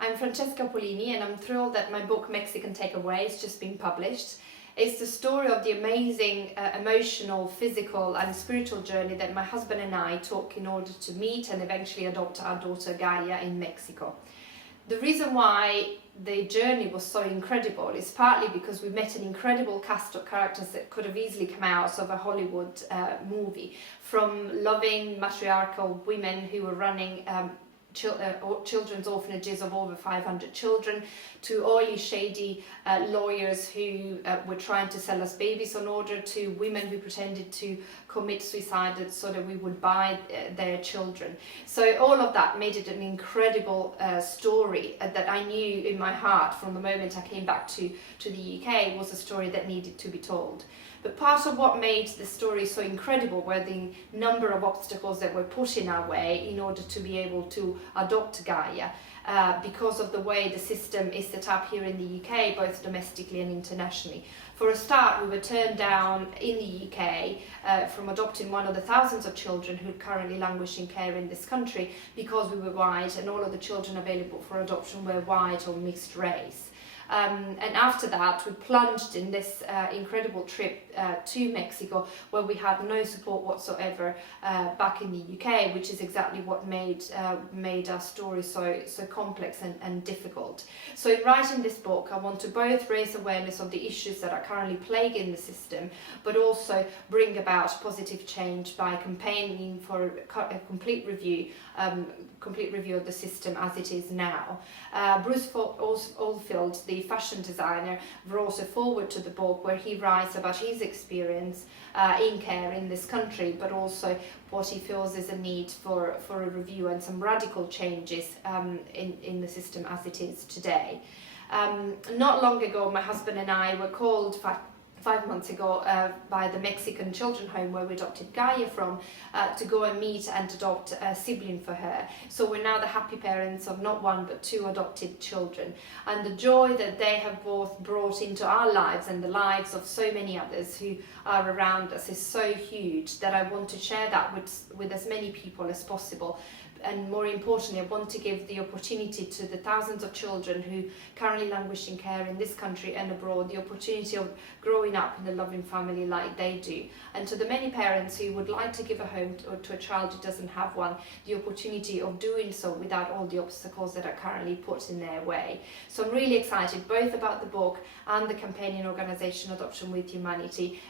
I'm Francesca Polini, and I'm thrilled that my book Mexican Takeaway has just been published. It's the story of the amazing emotional, physical and spiritual journey that my husband and I took in order to meet and eventually adopt our daughter Gaia in Mexico. The reason why the journey was so incredible is partly because we met an incredible cast of characters that could have easily come out of a Hollywood movie, from loving matriarchal women who were running children's orphanages of over 500 children, to oily, shady lawyers who were trying to sell us babies on order, to women who pretended to commit suicide so that we would buy their children. So all of that made it an incredible story that I knew in my heart from the moment I came back to the UK was a story that needed to be told. But part of what made the story so incredible were the number of obstacles that were put in our way in order to be able to adopt Gaia, because of the way the system is set up here in the UK, both domestically and internationally. For a start, we were turned down in the UK from adopting one of the thousands of children who currently languish in care in this country because we were white, and all of the children available for adoption were white or mixed race. And after that, we plunged in this incredible trip to Mexico, where we had no support whatsoever back in the UK, which is exactly what made our story so complex and difficult. So in writing this book, I want to both raise awareness of the issues that are currently plaguing the system, but also bring about positive change by campaigning for a complete review of the system as it is now. Bruce Oldfield, the fashion designer, brought it forward to the book, where he writes about his experience in care in this country, but also what he feels is a need for a review and some radical changes in the system as it is today. Not long ago, my husband and I were called 5 months ago by the Mexican children home where we adopted Gaia from to go and meet and adopt a sibling for her. So we're now the happy parents of not one but two adopted children, and the joy that they have both brought into our lives and the lives of so many others who are around us is so huge that I want to share that with as many people as possible. And more importantly, I want to give the opportunity to the thousands of children who currently languish in care in this country and abroad, the opportunity of growing up in a loving family like they do. And to the many parents who would like to give a home to a child who doesn't have one, the opportunity of doing so without all the obstacles that are currently put in their way. So I'm really excited both about the book and the campaigning organisation Adoption with Humanity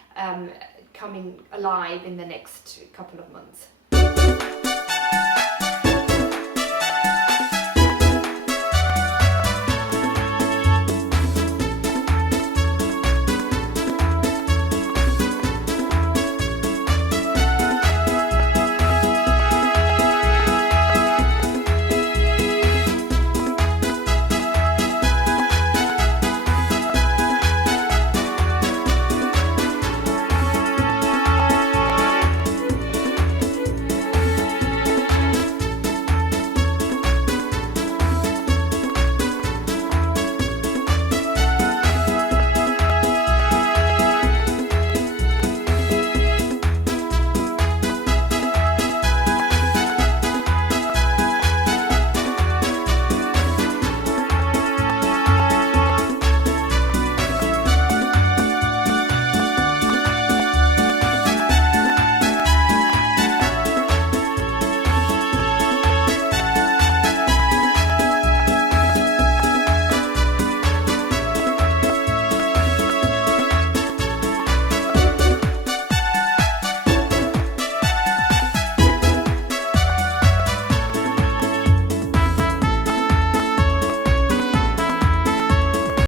coming alive in the next couple of months.